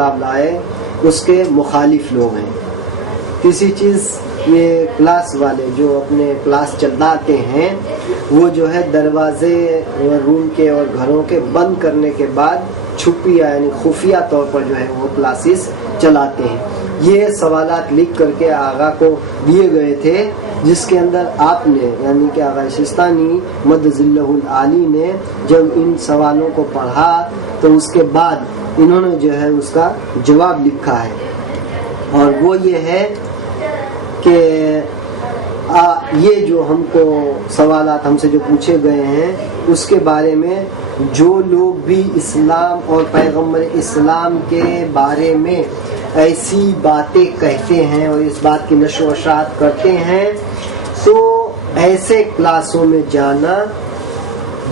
انقلاب لائے اس کے مخالف لوگ ہیں. تیسری چیز یہ کلاس والے جو اپنے کلاس چلاتے ہیں وہ جو ہے دروازے روم کے اور گھروں کے بند کرنے کے بعد چھپیا یعنی خفیہ طور پر جو ہے وہ کلاسز چلاتے ہیں. یہ سوالات لکھ کر کے آغا کو دیے گئے تھے جس کے اندر آپ نے یعنی کہ آغا سستانی مد ذلہ العالی نے جب ان سوالوں کو پڑھا تو اس کے بعد انہوں نے جو ہے اس کا جواب لکھا ہے اور وہ یہ ہے کہ یہ جو ہم کو سوالات ہم سے جو پوچھے گئے ہیں اس کے بارے میں جو لوگ بھی اسلام اور پیغمبر اسلام کے بارے میں ایسی باتیں کہتے ہیں اور اس بات کی نشر و اشاعت کرتے ہیں تو ایسے کلاسوں میں جانا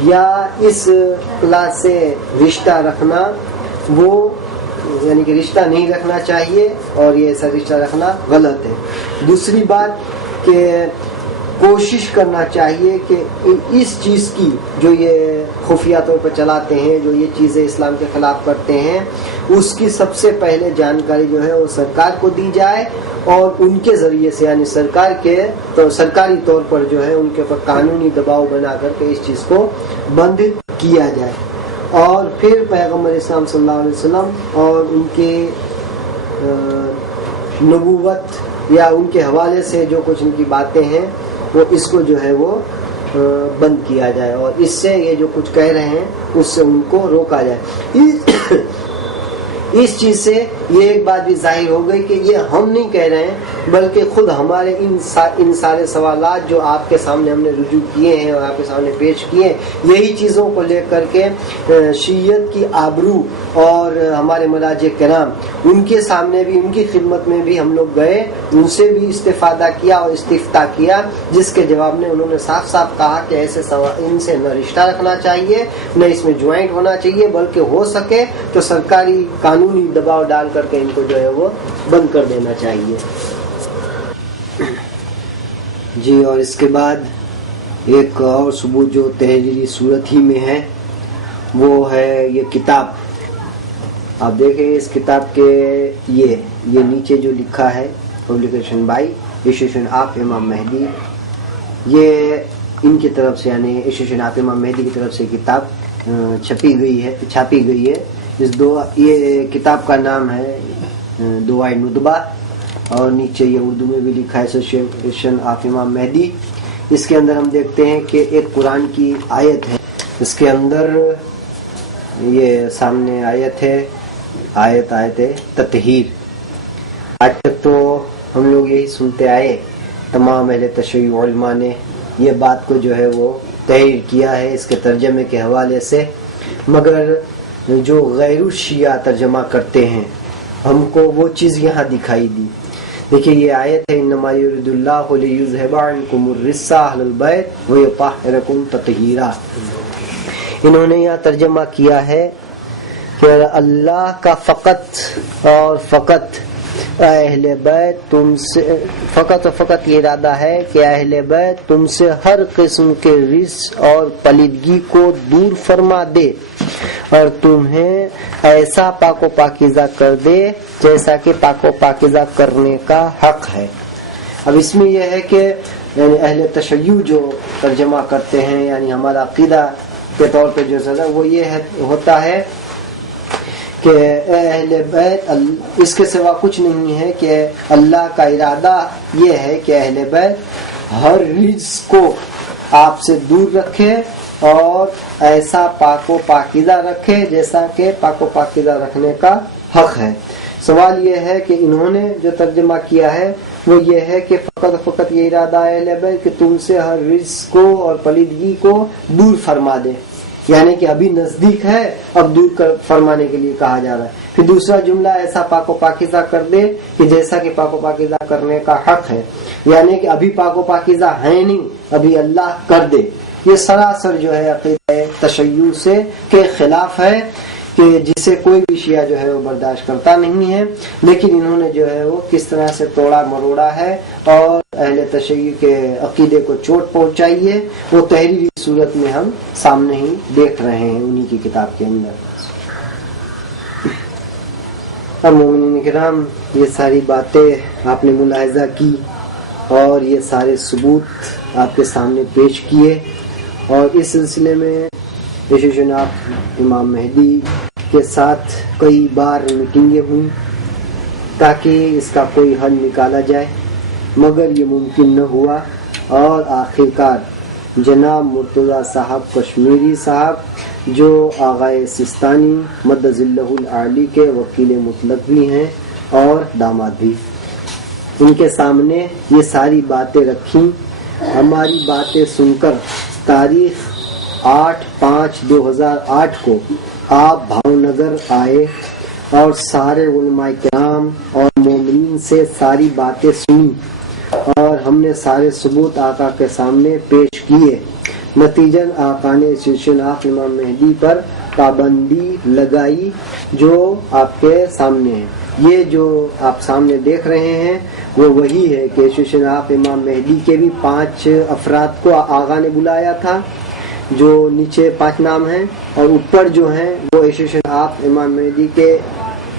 یا اس کلاس سے رشتہ رکھنا وہ یعنی کہ رشتہ نہیں رکھنا چاہیے اور یہ ایسا رشتہ رکھنا غلط ہے. دوسری بات کہ کوشش کرنا چاہیے کہ اس چیز کی جو یہ خفیہ طور پر چلاتے ہیں جو یہ چیزیں اسلام کے خلاف کرتے ہیں اس کی سب سے پہلے جانکاری جو ہے وہ سرکار کو دی جائے اور ان کے ذریعے سے یعنی سرکار کے تو سرکاری طور پر جو ہے ان کے اوپر قانونی دباؤ بنا کر کے اس چیز کو بند کیا جائے. اور پھر پیغمبر اسلام صلی اللہ علیہ وسلم اور ان کے نبوت یا ان کے حوالے سے جو کچھ ان کی باتیں ہیں وہ اس کو جو ہے وہ بند کیا جائے اور اس سے یہ جو کچھ کہہ رہے ہیں اس سے ان کو روکا جائے. اس چیز سے یہ ایک بات بھی ظاہر ہو گئی کہ یہ ہم نہیں کہہ رہے ہیں بلکہ خود ہمارے ان سارے سوالات جو آپ کے سامنے ہم نے رجوع کیے ہیں اور آپ کے سامنے پیش کیے ہیں یہی چیزوں کو لے کر کے شیعت کی آبرو اور ہمارے مراجع کرام ان کے سامنے بھی ان کی خدمت میں بھی ہم لوگ گئے ان سے بھی استفادہ کیا اور استفتاء کیا جس کے جواب میں انہوں نے صاف صاف کہا کہ ایسے ان سے نہ رشتہ رکھنا چاہیے نہ اس میں جوائنٹ ہونا چاہیے بلکہ ہو سکے تو سرکاری قانونی دباؤ ڈال کر کے ان کو جو ہے وہ بند کر دینا چاہیے. جی اور اس کے بعد ایک اور ثبوت جو تحریری صورت ہی میں ہے وہ ہے یہ کتاب. آپ دیکھیں اس کتاب کے یہ نیچے جو لکھا ہے پبلیکیشن بائی ایسوسیشن آف امام مہدی یہ ان کی طرف سے یعنی ایسوسیشن آف امام مہدی کی طرف سے کتاب چھاپی گئی ہے. یہ کتاب کا نام ہے دعائے ندبہ اور نیچے یہ اردو میں بھی لکھا ہے ایسوسیشن آف امام مہدی. اس کے اندر ہم دیکھتے ہیں کہ ایک قرآن کی آیت ہے اس کے اندر یہ سامنے آیت ہے آیت تطہیر. آج تک تو ہم لوگ یہی سنتے آئے تمام اہل تشیع علماء نے یہ بات کو جو ہے وہ تحریر کیا ہے اس کے ترجمے کے حوالے سے مگر جو غیر الشیعہ ترجمہ کرتے ہیں ہم کو وہ چیز یہاں دکھائی دی. دیکھیے یہ آیت ہے انما یرید اللہ لیذھب عنکم الرجس اہل البیت ویطہرکم تطہیرا. انہوں نے یہاں ترجمہ کیا ہے کہ اللہ کا فقط اور فقط اہل بیت تم سے فقط و فقط یہ ارادہ ہے کہ اہل بیت تم سے ہر قسم کے رجس اور پلیدگی کو دور فرما دے اور تمہیں ایسا پاک و پاکیزہ کر دے جیسا کہ پاک و پاکیزہ کرنے کا حق ہے. اب اس میں یہ ہے کہ یعنی اہل تشیع جو ترجمہ کرتے ہیں یعنی ہمارا عقیدہ کے طور پہ جو سزا وہ یہ ہوتا ہے کہ اہل بیت اس کے سوا کچھ نہیں ہے کہ اللہ کا ارادہ یہ ہے کہ اہل بیت ہر رجس کو آپ سے دور رکھے اور ایسا پاک و پاکیزہ رکھے جیسا کہ پاک و پاکیزہ رکھنے کا حق ہے. سوال یہ ہے کہ انہوں نے جو ترجمہ کیا ہے وہ یہ ہے کہ فقط یہ ارادہ ہے اہل بیت کہ تم سے ہر رجس کو اور پلیدگی کو دور فرما دے یعنی کہ ابھی نزدیک ہے اب دور کر فرمانے کے لیے کہا جا رہا ہے. پھر دوسرا جملہ ایسا پاک و پاکیزہ کر دے کہ جیسا کہ پاک و پاکیزہ کرنے کا حق ہے یعنی کہ ابھی پاک و پاکیزہ ہے نہیں ابھی اللہ کر دے. یہ سراسر جو ہے عقیدہ تشیع سے کے خلاف ہے کہ جسے کوئی بھی شیعہ جو ہے وہ برداشت کرتا نہیں ہے. لیکن انہوں نے جو ہے وہ کس طرح سے توڑا مروڑا ہے اور اہل تشیع کے عقیدے کو چوٹ پہنچائی ہے وہ تحریری صورت میں ہم سامنے ہی دیکھ رہے ہیں انہی کی کتاب کے اندر. اب مومنین کرام، یہ ساری باتیں آپ نے ملاحظہ کی اور یہ سارے ثبوت آپ کے سامنے پیش کیے، اور اس سلسلے میں جناب امام مہدی کے ساتھ کئی بار میٹنگیں ہوئیں تاکہ اس کا کوئی حل نکالا جائے، مگر یہ ممکن نہ ہوا، اور آخر کار جناب مرتضیٰ صاحب کشمیری صاحب جو آغائے سستانی مدظ اللہ العالی کے وکیل مطلق بھی ہیں اور داماد بھی، ان کے سامنے یہ ساری باتیں رکھیں۔ ہماری باتیں سن کر تاریخ 8/5/2008 کو آپ بھاؤ نگر آئے اور سارے علماء کرام اور مومنین سے ساری باتیں سنی، اور ہم نے سارے ثبوت آقا کے سامنے پیش کیے۔ نتیجن آقا نے شیشناخ امام مہدی پر پابندی لگائی جو آپ کے سامنے ہے۔ یہ جو آپ سامنے دیکھ رہے ہیں وہ وہی ہے کہ شیشناخ امام مہدی کے بھی 5 افراد کو آقا نے بلایا تھا، جو نیچے 5 نام ہیں، اور اوپر جو ہیں وہ شیشناخ امام مہدی کے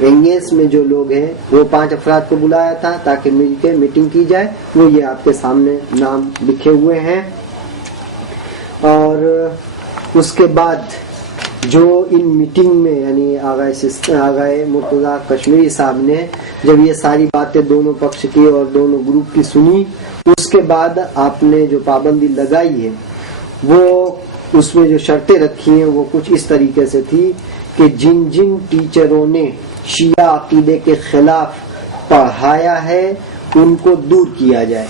انگیز میں جو لوگ ہیں وہ 5 افراد کو بلایا تھا تاکہ مل کے میٹنگ کی جائے۔ وہ یہ آپ کے سامنے نام لکھے ہوئے ہیں۔ اور اس کے بعد جو ان میٹنگ میں یعنی آغائے مرتضیٰ کشمیری صاحب نے جب یہ ساری باتیں دونوں پکش کی اور دونوں گروپ کی سنی، اس کے بعد آپ نے جو پابندی لگائی ہے وہ اس میں جو شرطیں رکھی ہیں وہ کچھ اس طریقے سے تھی کہ جن جن ٹیچروں نے شیعہ عقیدے کے خلاف پڑھایا ہے ان کو دور کیا جائے،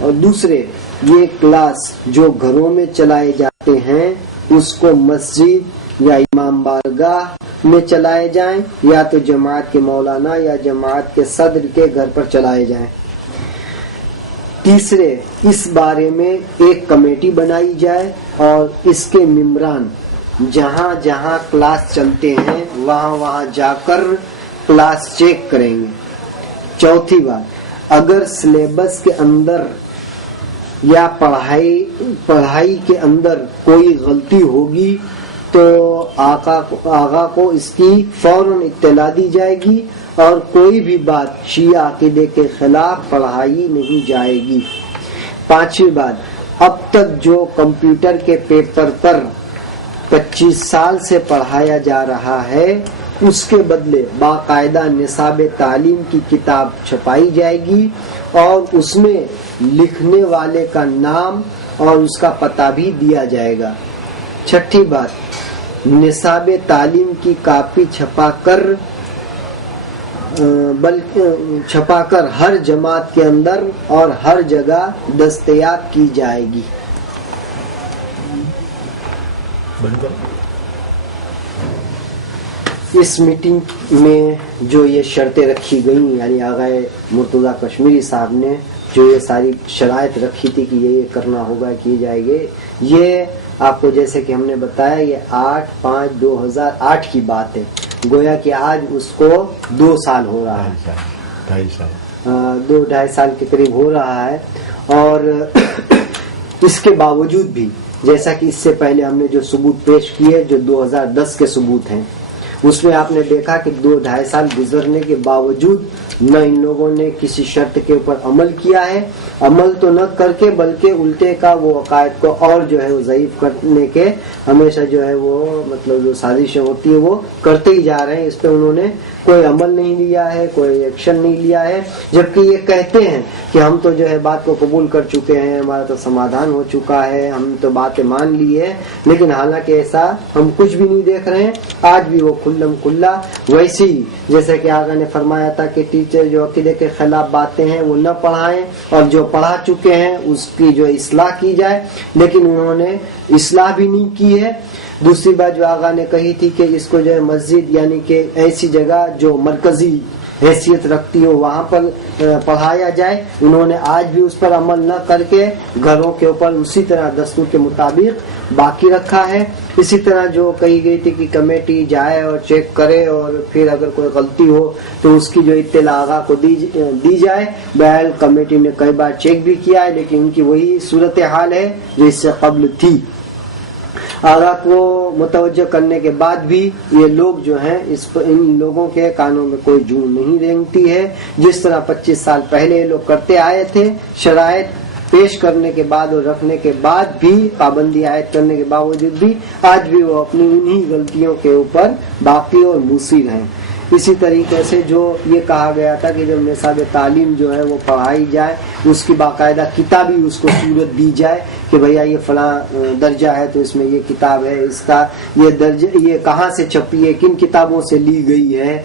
اور دوسرے یہ کلاس جو گھروں میں چلائے جاتے ہیں اس کو مسجد یا امام بارگاہ میں چلائے جائیں، یا تو جماعت کے مولانا یا جماعت کے صدر کے گھر پر چلائے جائیں۔ تیسرے، اس بارے میں ایک کمیٹی بنائی جائے اور اس کے ممبران جہاں جہاں کلاس چلتے ہیں وہاں وہاں جا کر کلاس چیک کریں گے۔ چوتھی بات، اگر سلیبس کے اندر یا پڑھائی کے اندر کوئی غلطی ہوگی تو آقا کو اس کی فوراً اطلاع دی جائے گی، اور کوئی بھی بات شیعہ عقیدے کے خلاف پڑھائی نہیں جائے گی۔ پانچویں بات، اب تک جو کمپیوٹر کے پیپر پر 25 سال سے پڑھایا جا رہا ہے اس کے بدلے باقاعدہ نصاب تعلیم کی کتاب چھپائی جائے گی، اور اس میں لکھنے والے کا نام اور اس کا پتہ بھی دیا جائے گا۔ چھٹی بات، نصاب تعلیم کی کاپی چھپا کر ہر جماعت کے اندر اور ہر جگہ دستیاب کی جائے گی۔ اس میٹنگ میں جو یہ شرطیں رکھی گئیں یعنی آغائے مرتضیٰ کشمیری صاحب نے جو یہ ساری شرائط رکھی تھی کہ یہ کرنا ہوگا، کیے جائے گے، یہ آپ کو جیسے کہ ہم نے بتایا یہ 8/5/2008 کی بات ہے، گویا کہ آج اس کو 2 سال ہو رہا ہے، 2-2.5 سال کے قریب ہو رہا ہے۔ اور اس کے باوجود بھی جیسا کہ اس سے پہلے ہم نے جو ثبوت پیش کیے جو 2010 کے ثبوت ہیں، اس میں آپ نے دیکھا کہ 2-2.5 سال گزرنے کے باوجود نہ ان لوگوں نے کسی شرط کے اوپر عمل کیا ہے، عمل تو نہ کر کے بلکہ الٹے کا وہ عقائد کو اور جو ہے وہ ضعیف کرنے کے ہمیشہ جو ہے وہ مطلب جو سازشیں ہوتی ہے وہ کرتے ہی جا رہے ہیں۔ اس پہ انہوں نے کوئی عمل نہیں لیا ہے، کوئی ایکشن نہیں لیا ہے، جبکہ یہ کہتے ہیں کہ ہم تو جو ہے بات کو قبول کر چکے ہیں، ہمارا تو سمادھان ہو چکا ہے، ہم تو باتیں مان لی ہے، لیکن حالانکہ ایسا ہم کچھ بھی نہیں دیکھ رہے ہیں۔ آج بھی وہ کھلم کھلا ویسی ہی جیسے کہ آقا نے فرمایا تھا کہ ٹیچر جو عقیدے کے خلاف باتیں ہیں وہ نہ پڑھائیں، اور جو پڑھا چکے ہیں اس کی جو اصلاح کی جائے، لیکن انہوں نے اصلاح بھی نہیں کی ہے۔ دوسری بات جو آقا نے کہی تھی کہ اس کو جو ہے مسجد یعنی کہ ایسی جگہ جو مرکزی حیثیت رکھتی ہو وہاں پر پڑھایا جائے، انہوں نے آج بھی اس پر عمل نہ کر کے گھروں کے اوپر اسی طرح دستور کے مطابق باقی رکھا ہے۔ اسی طرح جو کہی گئی تھی کہ کمیٹی جائے اور چیک کرے اور پھر اگر کوئی غلطی ہو تو اس کی جو اطلاع آقا کو دی جائے، بہرحال کمیٹی نے کئی بار چیک بھی کیا ہے لیکن ان کی وہی صورتحال ہے جو اس سے قبل تھی۔ آگاہ کو متوجہ کرنے کے بعد بھی یہ لوگ جو ہیں ان لوگوں کے کانوں میں کوئی جوں نہیں رینگتی ہے. جس طرح 25 سال پہلے یہ لوگ کرتے آئے تھے، شرائط پیش کرنے کے بعد اور رکھنے کے بعد بھی، پابندی عائد کرنے کے باوجود بھی آج بھی وہ اپنی انہی غلطیوں کے اوپر باقی اور مصر ہیں. اسی طریقے سے جو یہ کہا گیا تھا کہ جب نصاب تعلیم جو ہے وہ پڑھائی جائے، اس کی باقاعدہ کتابی اس کو صورت دی جائے کہ بھیا یہ فلاں درجہ ہے تو اس میں یہ کتاب ہے، اس کا یہ درجہ یہ کہاں سے چھپی ہے، کن کتابوں سے لی گئی ہے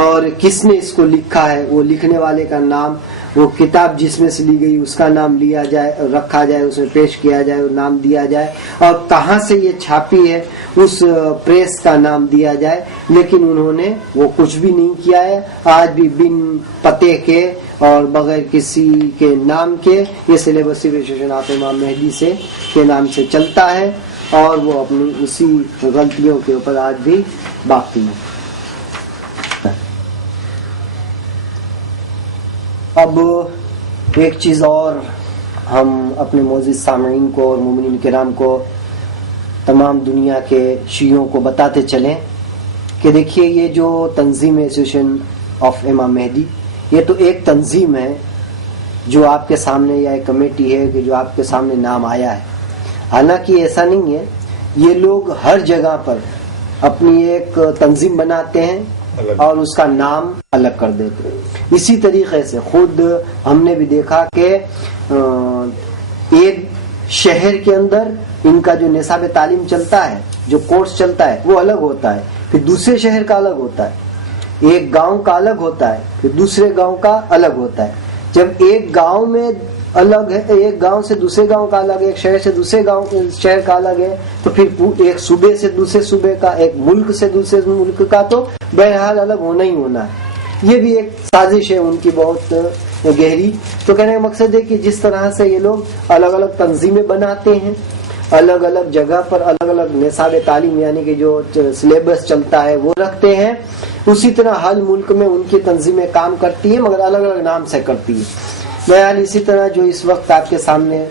اور کس نے اس کو لکھا ہے، وہ لکھنے والے کا نام، وہ کتاب جس میں سے لی گئی اس کا نام لیا جائے، رکھا جائے، اس میں پیش کیا جائے، وہ نام دیا جائے، اور کہاں سے یہ چھاپی ہے اس پریس کا نام دیا جائے. لیکن انہوں نے وہ کچھ بھی نہیں کیا ہے. آج بھی بن پتے کے اور بغیر کسی کے نام کے یہ سلیبس ریجسٹریشن آف امام مہدی سے کے نام سے چلتا ہے اور وہ اپنی اسی غلطیوں کے اوپر آج بھی باقی ہے. اب ایک چیز اور ہم اپنے معزز سامعین کو اور مومنین کرام کو، تمام دنیا کے شیعوں کو بتاتے چلیں کہ دیکھیے یہ جو تنظیم ایسوسیشن آف امام مہدی، یہ تو ایک تنظیم ہے جو آپ کے سامنے، یا ایک کمیٹی ہے کہ جو آپ کے سامنے نام آیا ہے. حالانکہ ایسا نہیں ہے، یہ لوگ ہر جگہ پر اپنی ایک تنظیم بناتے ہیں اور اس کا نام الگ کر دیتے ہیں. اسی طریقے سے خود ہم نے بھی دیکھا کہ ایک شہر کے اندر ان کا جو نصاب تعلیم چلتا ہے، جو کورس چلتا ہے، وہ الگ ہوتا ہے، پھر دوسرے شہر کا الگ ہوتا ہے، ایک گاؤں کا الگ ہوتا ہے، پھر دوسرے گاؤں کا الگ ہوتا ہے. جب ایک گاؤں میں الگ ہے، ایک گاؤں سے دوسرے گاؤں کا الگ ہے، ایک شہر سے دوسرے گاؤں شہر کا الگ ہے، تو پھر ایک صوبے سے دوسرے صوبے کا، ایک ملک سے دوسرے ملک کا تو بہرحال الگ ہونا ہی ہونا ہے. یہ بھی ایک سازش ہے ان کی بہت گہری. تو کہنے کا مقصد ہے کہ جس طرح سے یہ لوگ الگ الگ تنظیمیں بناتے ہیں، الگ الگ جگہ پر الگ الگ نصاب تعلیم یعنی کہ جو سلیبس چلتا ہے وہ رکھتے ہیں، اسی طرح ہر ملک میں ان کی تنظیمیں کام کرتی ہیں مگر الگ الگ نام سے کرتی ہیں. بہرحال اسی طرح جو اس وقت آپ کے سامنے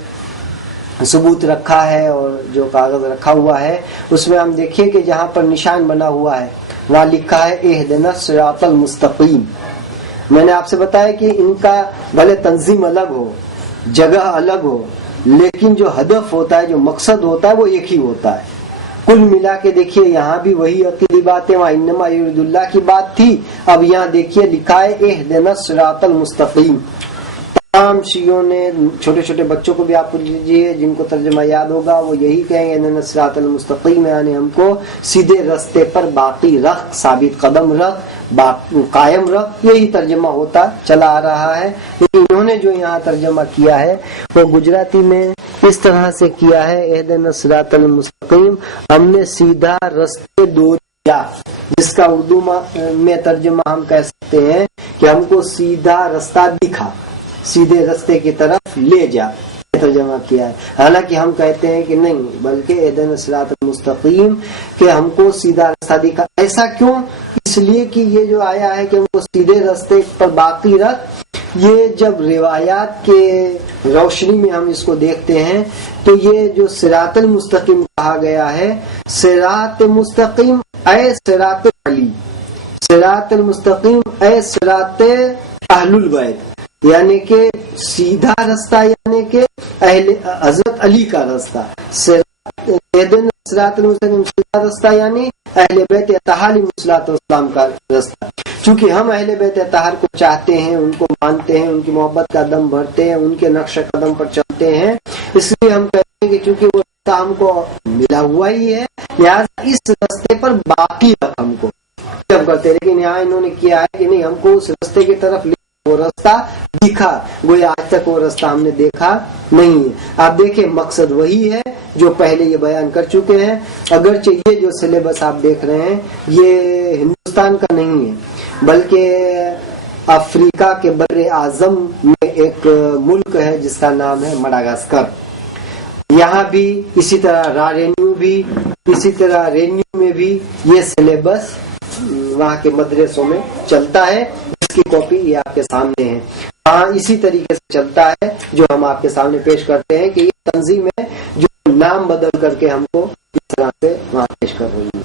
ثبوت رکھا ہے اور جو کاغذ رکھا ہوا ہے، اس میں ہم دیکھیے کہ جہاں پر نشان بنا ہوا ہے وہاں لکھا ہے اہدنا الصراط المستقیم. میں نے آپ سے بتایا کہ ان کا بھلے تنظیم الگ ہو، جگہ الگ ہو، لیکن جو ہدف ہوتا ہے، جو مقصد ہوتا ہے وہ ایک ہی ہوتا ہے. کل ملا کے دیکھیے یہاں بھی وہی عقیدی باتیں، وہاں انما یرید اللہ کی بات تھی، اب یہاں دیکھیے لکھا ہے اہدنا الصراط المستقیم. تمام شیعوں نے، چھوٹے چھوٹے بچوں کو بھی آپ پوچھ لیجیے جن کو ترجمہ یاد ہوگا، وہ یہی کہیں گے اہدنا الصراط المستقیم، یعنی ہم کو سیدھے رستے پر باقی رکھ، ثابت قدم رکھ، قائم رکھ. یہی ترجمہ ہوتا چلا آ رہا ہے. لیکن انہوں نے جو یہاں ترجمہ کیا ہے وہ گجراتی میں اس طرح سے کیا ہے اہدنا الصراط المستقیم، ہم نے سیدھا رستے دیا، جس کا اردو میں ترجمہ ہم کہہ سکتے ہیں کہ ہم کو سیدھا رستہ دکھا، سیدھے رستے کی طرف لے جا، ترجمہ کیا ہے. حالانکہ ہم کہتے ہیں کہ نہیں، بلکہ اہدنا الصراط المستقیم کہ ہم کو سیدھا رستہ دکھا. ایسا کیوں؟ اس لیے کہ یہ جو آیا ہے کہ ہم کو سیدھے رستے پر باقی رکھ، یہ جب روایات کے روشنی میں ہم اس کو دیکھتے ہیں تو یہ جو صراط المستقیم کہا گیا ہے، صراط مستقیم اے صراط علی، صراط المستقیم اے صراط اہل البیت، یعنی کہ سیدھا رستہ، یعنی کہ اہل حضرت علی کا رستہ. صراط المستقیم سیدھا رستہ یعنی اہل بیت اطہار علیہ السلام کا رستہ. چونکہ ہم اہل بیت اطہار کو چاہتے ہیں، ان کو مانتے ہیں، ان کی محبت کا دم بھرتے ہیں، ان کے نقش قدم پر چلتے ہیں، اس لیے ہم کہتے ہیں کہ چونکہ وہ رستہ ہم کو ملا ہوا ہی ہے، لہٰذا اس رستے پر باقی رکھ ہم کو کرتے. لیکن یہاں انہوں نے کیا ہے کہ نہیں، ہم کو اس رستے کی طرف وہ رستہ دکھا، وہ آج تک وہ رستہ ہم نے دیکھا نہیں ہے. آپ دیکھیں مقصد وہی ہے جو پہلے یہ بیان کر چکے ہیں. اگرچہ یہ جو سلیبس آپ دیکھ رہے ہیں یہ ہندوستان کا نہیں ہے، بلکہ افریقہ کے بر اعظم میں ایک ملک ہے جس کا نام ہے مڈغاسکر. یہاں بھی اسی طرح رارینیو بھی، اسی طرح رینیو میں بھی یہ سلیبس وہاں کے مدرسوں میں چلتا ہے، جس کی کاپی یہ آپ کے سامنے ہے. ہاں اسی طریقے سے چلتا ہے جو ہم آپ کے سامنے پیش کرتے ہیں کہ یہ تنظیم ہے جو نام بدل کر کے ہم کو اس طرح سے وہاں پیش کر رہی ہے.